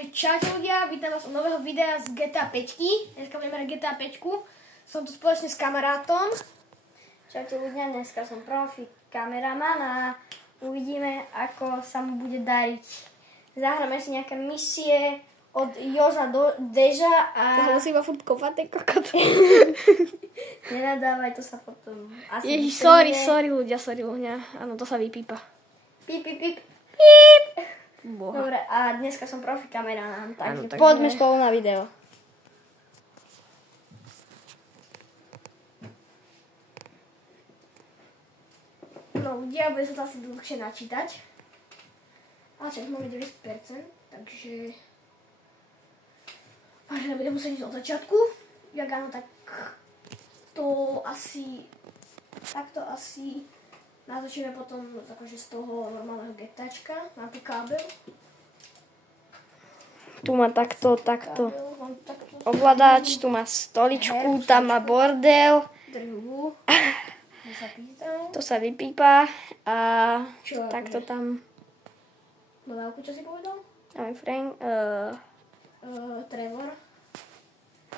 Takže čaute ľudia, vítam vás u nového videa z GTA 5. Dneska budeme hrať GTA 5. Som tu spoločne s kamarátom. Čaute ľudia, dneska som profi kameraman a uvidíme, ako sa mu bude dariť. Zahráme si nejaké misie od Joža do Deža a... Toho si iba furt kopať, kokot. Nenadávaj, to sa potom asi... Ježiš, sorry ľudia. Áno, to sa vypípa. Píp, píp, píp. Píp. Boha. Dobre, a dneska som profi kameraman, Áno, takže takže- poďme spolu na video. No ľudia, bude sa to asi dlhšie načítať. Ale však máme 90%, takže... Vážne, nebudem musieť ísť od začiatku. Jak áno, tak to asi... Takto asi... Natočíme potom akože z toho normálneho GTAčka. Mám tu kábel. Tu má takto Mám takto ovládač, tu má stoličku, tam má bordel. druhú. Ja sa pýtam. To sa vypípa a Čo? takto tam Dodávku, čo si povedal? máme frame. Trevor.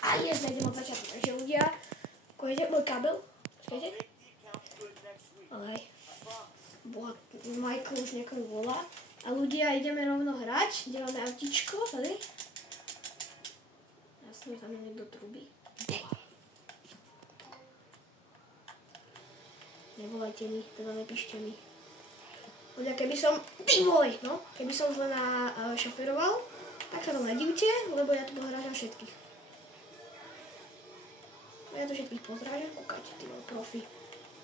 A idem od začiatku. Takže ľudia, kojete môj kábel. Počkajte. Ale boha, Michael už niekoho volá. A ľudia, ideme rovno hrať. Kde máme autičko, tady. Jasne, tam je niekto trubí. Nevolajte mi, teda nepíšte mi. Ľudia, keby som... Ty vole, no. Keby som zle šoferoval, tak sa to nedivte, lebo ja tu pohrážam všetkých. Ja tu všetkých pozdravím, kúkajte, ty vole,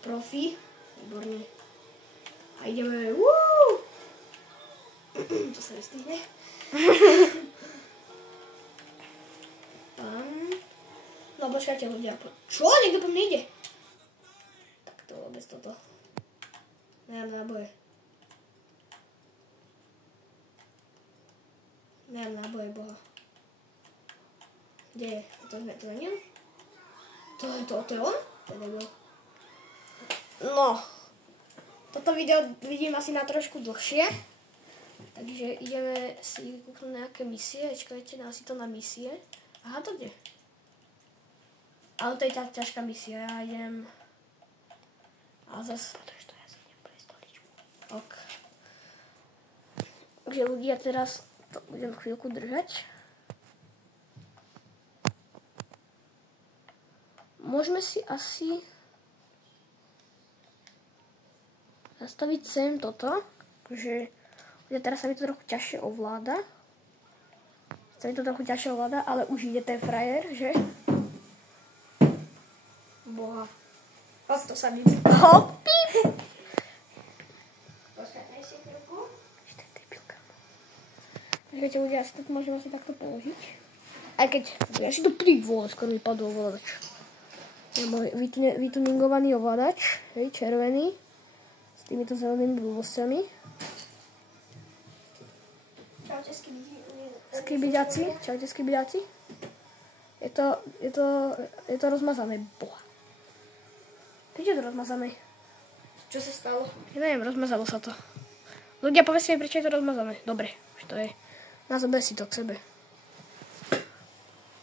profi. Výborný. A ideme, To sa nestihne. No počkajte ľudia. Čo? Niekto po mne ide. Tak to vôbec toto. Nemám náboje. Nemám náboje, boha. Kde je? To nie on? To je on? To je debil. No. Toto video vidím asi na trošku dlhšie. Takže ideme si kúknúť nejaké misie. Čakajte, asi to na misie. Aha, to kde? Ale to je ťažká misia. Ja idem... A zase... To ja si idem pre stoličku. Ok. Takže ľudia, teraz to budem chvíľku držať. Môžeme si asi... nastaviť sem toto. Takže teraz sa mi to trochu ťažšie ovláda. Ale už ide ten frajer, že? Boha. Hop, to sa mi... Hop, píp! Počkajte si chvíľku. Ešte je debilka. Takže ľudia, asi to môžem asi takto položiť. Aj keď... Ja si to privol, skoro mi padol ovládač. Je môj vytuningovaný ovládač. Hej, červený. S týmito zelenými blbosťami. Čaute skibiďaci. Čaute skibiďaci. Je to rozmazané, boha. Prečo je to rozmazané? Čo sa stalo? Ja neviem, rozmazalo sa to. Ľudia, povedzte mi, prečo je to rozmazané. Dobre, už to je. Zober si to k sebe.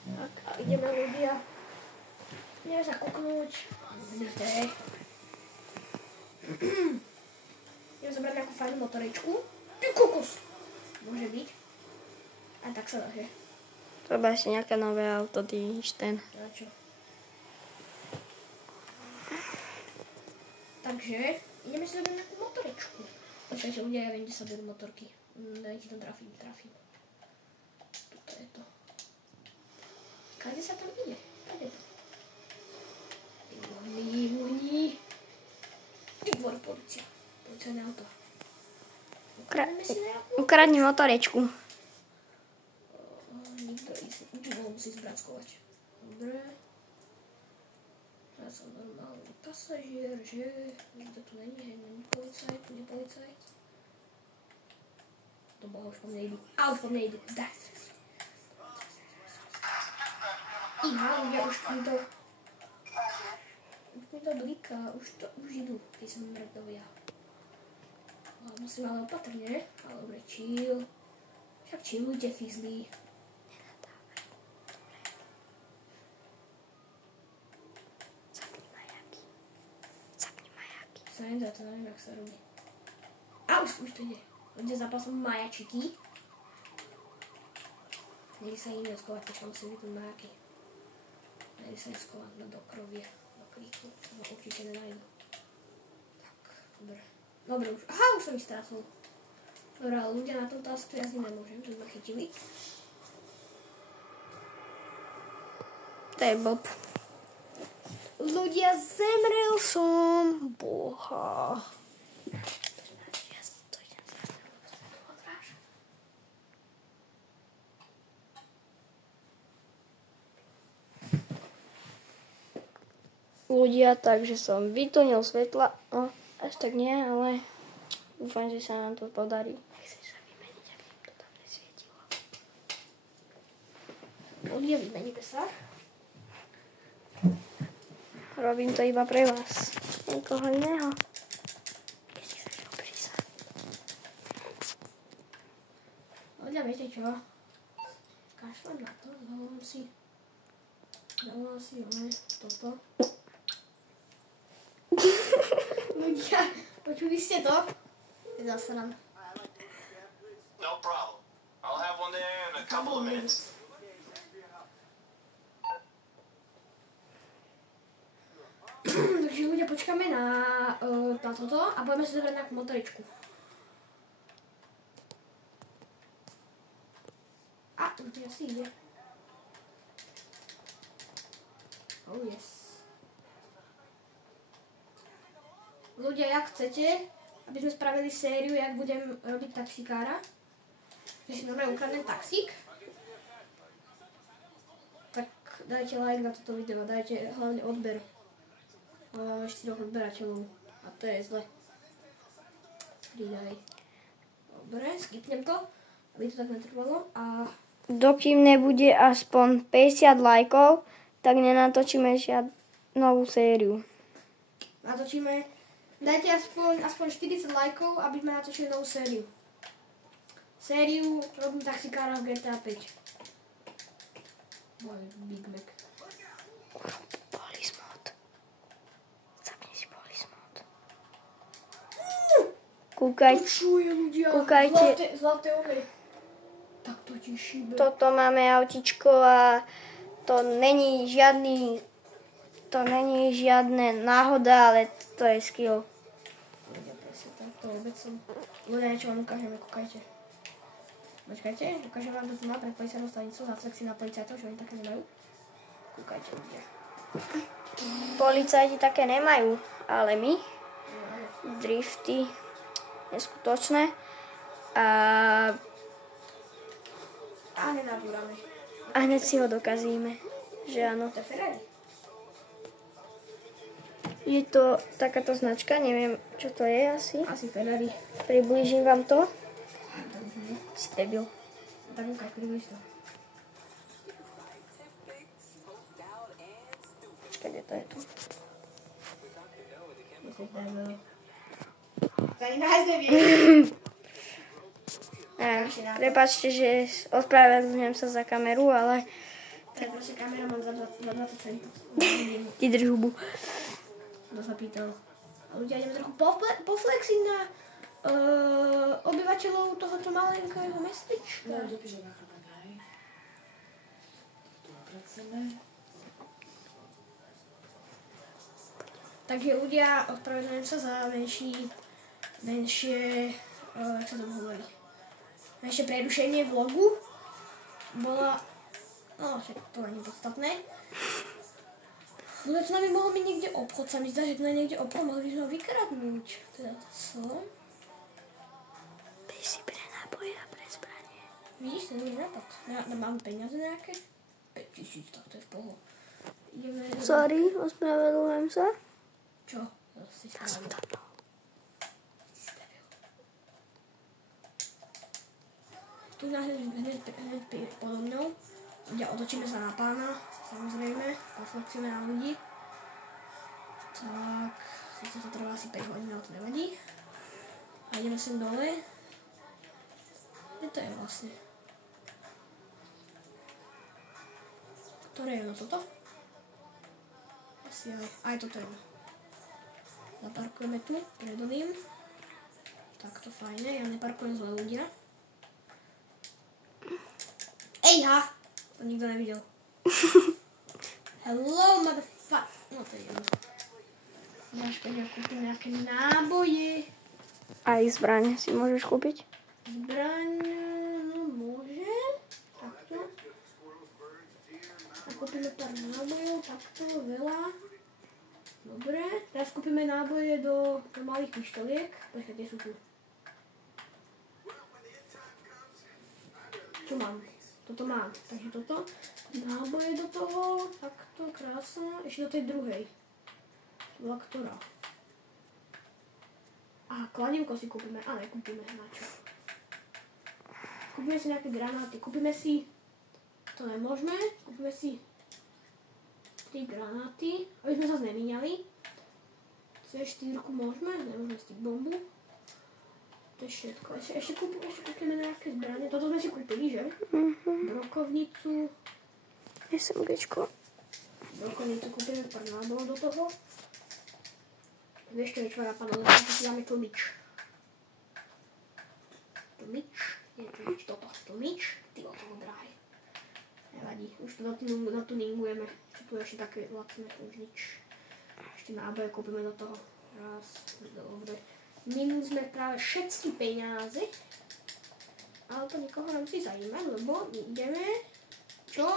Tak, a ideme ľudia. Ideme sa kúknúť. Idem zobrať nejakú fajnú motoričku. Ty kokos! Môže byť. A tak sa dá, že? Treba ešte nejaké nové auto, ten. Na čo? Takže, ideme si zobrať nejakú motoričku. Počkajte ľudia, ja viem, kde sa berú motorky. Dajte tam trafím. Tuto je to. Kade sa tam ide? Kade to? Výborný. Výbor, policia. Policajné auto. Ukradni motorečku. Nikto musí zbrackovať. Dobre. Ja som normálny pasažier, že? Nikto tu není, není policajt, tu nie policajt. To boha, už po mne idú. Už po mne idú. Zdaj. Ľudia, už mi to... Už mi to bliká, už idú, tí smrdovia. Musím ale opatrne, ale dobre, chill. Tak chillujte, fizlí. Zapni majaky. Sa nedá, to neviem, jak sa robí. A už to ide. Ide zápasom majačiky. Nech sa im skovať, keď musí byť tu majaky. Nech sa im skovať do krovie, do kríku. To určite nenajdu. Tak, dobre. Dobre už. Aha, už som ich strácol. Dobre, ale ľudia na tomto asi ja s ním nemôžem, to sme chytili. To je Bob. Ľudia, zemrel som. Boha. Ľudia, takže som vytunil svetla. No, až tak nie, ale dúfam, že sa nám to podarí. Chceš sa vymeniť, aby im to tam nesvietilo? Ľudia, vymeníme sa. Robím to iba pre vás. Nikoho iného. Keď si chceš oprísať. Ľudia, viete čo? Kašlem na to, zavolám si toto. Ľudia, počuli ste to? Zase nám. No problem. I'll have one there in a couple of minutes. Takže ľudia, počkáme na toto a budeme si zobrať nejakú motoričku. A, to asi ide. Oh yes. Ľudia, jak chcete, aby sme spravili sériu, jak budem robiť taxikára, že si normálne ukradnem taxík, tak dajte like na toto video, dajte hlavne odber. Máme 4 odberateľov a to je zle. Pridaj. Dobre, skipnem to, aby to tak netrvalo a... Dokým nebude aspoň 50 lajkov, tak nenatočíme novú sériu. Natočíme, dajte aspoň 40 lajkov, aby sme natočili novú sériu. Sériu robím taxikára v GTA 5. Môj Big Mac. Police mod. Zapni si police mod. Kúkajte. Zlaté oveľ. Tak to ti šíbe. Toto máme autičko a to není žiadne náhoda, ale to je skill. Ľudia, presne takto vôbec som. Ľudia, niečo vám ukážeme, kúkajte. Počkajte, ukážem vám tu na pred policajnou stanicou, zacvek si na policajtov, že oni také nemajú. Kúkajte, ľudia. Policajti také nemajú, ale my drifty neskutočné a nenabúrame. hneď si ho dokazíme, že áno. To je Ferrari. Je to takáto značka, neviem čo to je asi. Asi Ferrari. Priblížim vám to. Si debil. Tak ukáž, približ to. Počkaj, kde to je tu? To ani nás nevie. Prepáčte, že ospravedlňujem sa za kameru, ale To je proste kameraman za 20 centov. ty drž hubu. Kto sa pýtal. A ľudia, ideme trochu poflexiť na obyvateľov tohoto malenkého mestečka. Takže ľudia, ospravedlňujem sa za menšie, jak sa to hovorí, menšie prerušenie vlogu. Bola, no však to nie je podstatné. Ľudia, tu nám by mohol byť niekde obchod, sa mi zdá, že tu je niekde obchod, mohli by sme ho vykradnúť. Teda co? Bej si pre náboje a pre zbranie. Vidíš, to nie je nápad. Mám peniaze nejaké? 5000, tak to je v poho. Ideme... Sorry, ospravedlňujem sa. Čo? Si spravil. Tu nás hneď podo mnou. Otočíme sa na pána, samozrejme. Poflexíme na ľudí. Tak, sice to trvá asi 5 hodín, ale to nevadí. A ideme sem dole. Kde to je vlastne? Ktoré je ono toto? Asi aj toto je ono. Zaparkujeme tu, pred oným. Takto fajne, ja neparkujem zle ľudia. Ejha! To nikto nevidel. Hello, motherfucker. No to je jedno. Dáška, ja kúpim nejaké náboje. Aj zbraň si môžeš kúpiť? Zbraň, no môžem. Takto. A kúpime pár nábojov, takto, veľa. Dobre. Teraz kúpime náboje do malých pištoliek. Počkaj, tie sú tu. Čo mám? Toto mám. Takže toto. Náboje do toho. Takto, krásne. Ešte do tej druhej. Bola ktorá? A kladienko si kúpime. A nekúpime. Na čo? Kúpime si nejaké granáty. Kúpime si... To nemôžeme. Kúpime si 3 granáty. Aby sme sa nemíňali. C4 môžeme. Nemôžeme si bombu. To je všetko. Ešte kúpime nejaké zbranie. Toto sme si kúpili, že? Brokovnicu. SMGčko. Brokovnicu kúpime pár nábojov do toho. Vieš, čo je čo napadlo, že si dáme tlmič. Tlmič? Nie tlmič, toto. Tlmič? Ty o toho drahé. Nevadí, už to dotuningujeme. Tu je ešte také lacné, už nič. Ešte náboje kúpime do toho. Raz, dobre. Minuli sme práve všetky peniaze. Ale to nikoho nemusí zaujímať, lebo my ideme... Čo?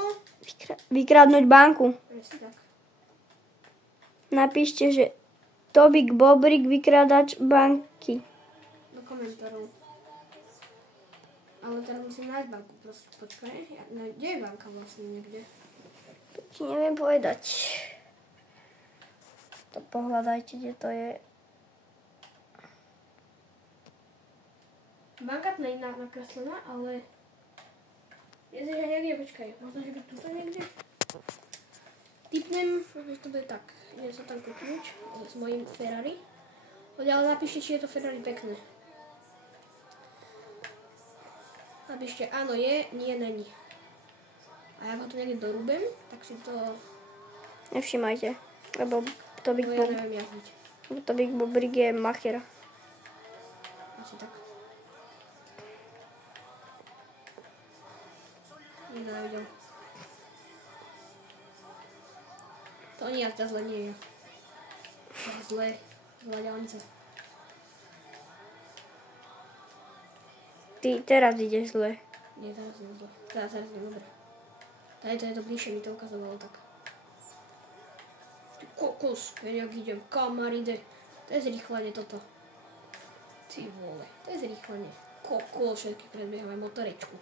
Vykradnúť banku. Presne tak. Napíšte, že Tobik Bobrik, vykradač banky. Do komentárov. Ale teraz musím nájsť banku, proste, počkaj. Kde je banka vlastne niekde? To ti neviem povedať. To pohľadajte, kde to je. Banka to nie je nakreslená, ale... Je že niekde, počkaj, možno, že by tuto niekde? Tipnem, že to bude tak. Idem sa tam kúknúť s mojím Ferrari. Ale napíšte, či je to Ferrari pekné. Napíšte, áno je, nie, není. A ja ho tu niekde dorúbem, tak si to... Nevšimajte, lebo Tobik ja neviem jazdiť. Bobrik je macher. Asi tak. Nikto nevidel. To ani jazda zle nie je. To je zlé. Zlá diaľnica. Ty teraz ideš zle. Nie, teraz nie zle. Teraz nie dobre. Tady to je to bližšie, mi to ukazovalo tak. Ty kokos, jak idem, kamar ide. To je zrýchlenie toto. Ty vole, to je zrýchlenie. Kokos, všetky predbiehame motoričku.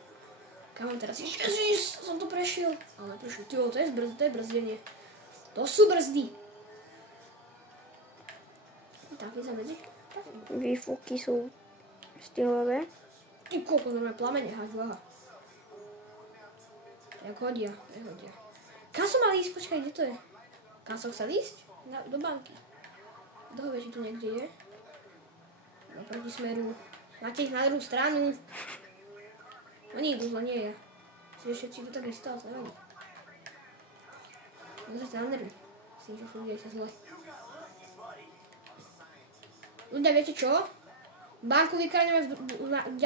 Kam mám teraz ísť? Ježiš, som to prešiel. Ale neprešiel. Ty vole, to je brzdenie. To sú brzdy. Tak, idem medzi. Výfuky sú stylové. Ty kokos, normálne plamene hážu, aha. Jak hodia, nehodia. Kam som mal ísť? Počkaj, kde to je? Kam som chcel ísť? Do banky. Kto vie, či tu niekde je? Naproti smeru. Máte ich na druhú stranu. No nikto zle nie je. Si ešte to tak istá, ale neviem. Pozrite na nervy. S tým, že funguje sa zle. Ľudia, viete čo? Banku vykradneme v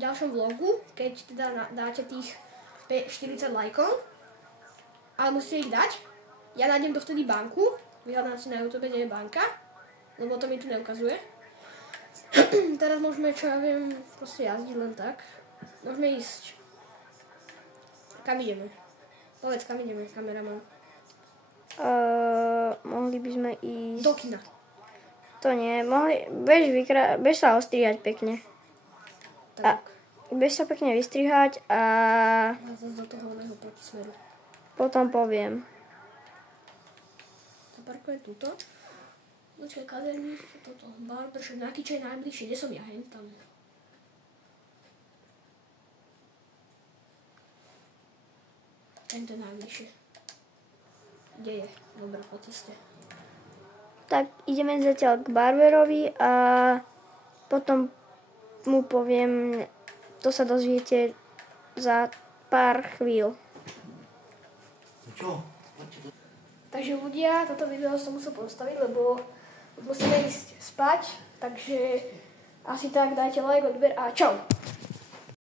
ďalšom vlogu, keď teda dáte tých 40 lajkov. Ale musíte ich dať. Ja nájdem dovtedy banku. Vyhľadám si na YouTube, kde je banka. Lebo to mi tu neukazuje. Teraz môžeme, čo ja viem, proste jazdiť len tak. Môžeme ísť. Kam ideme? Povedz, kam ideme, kameraman. Mohli by sme ísť... Do kina. To nie, bež sa ostrihať pekne. Tak. Bež sa pekne vystrihať a... Zase do toho oného protismeru. Potom poviem. Zaparkujem túto. Počkaj, kaderník, toto. Barbershop, nejaký čo je najbližšie. Kde som ja? Hen tam. Tento je najbližšie. Kde je? Dobre, po ceste. Tak ideme zatiaľ k barberovi a potom mu poviem, to sa dozviete za pár chvíľ. Takže ľudia, toto video som musel postaviť, lebo musíme ísť spať, takže asi tak dajte like, odber a čau.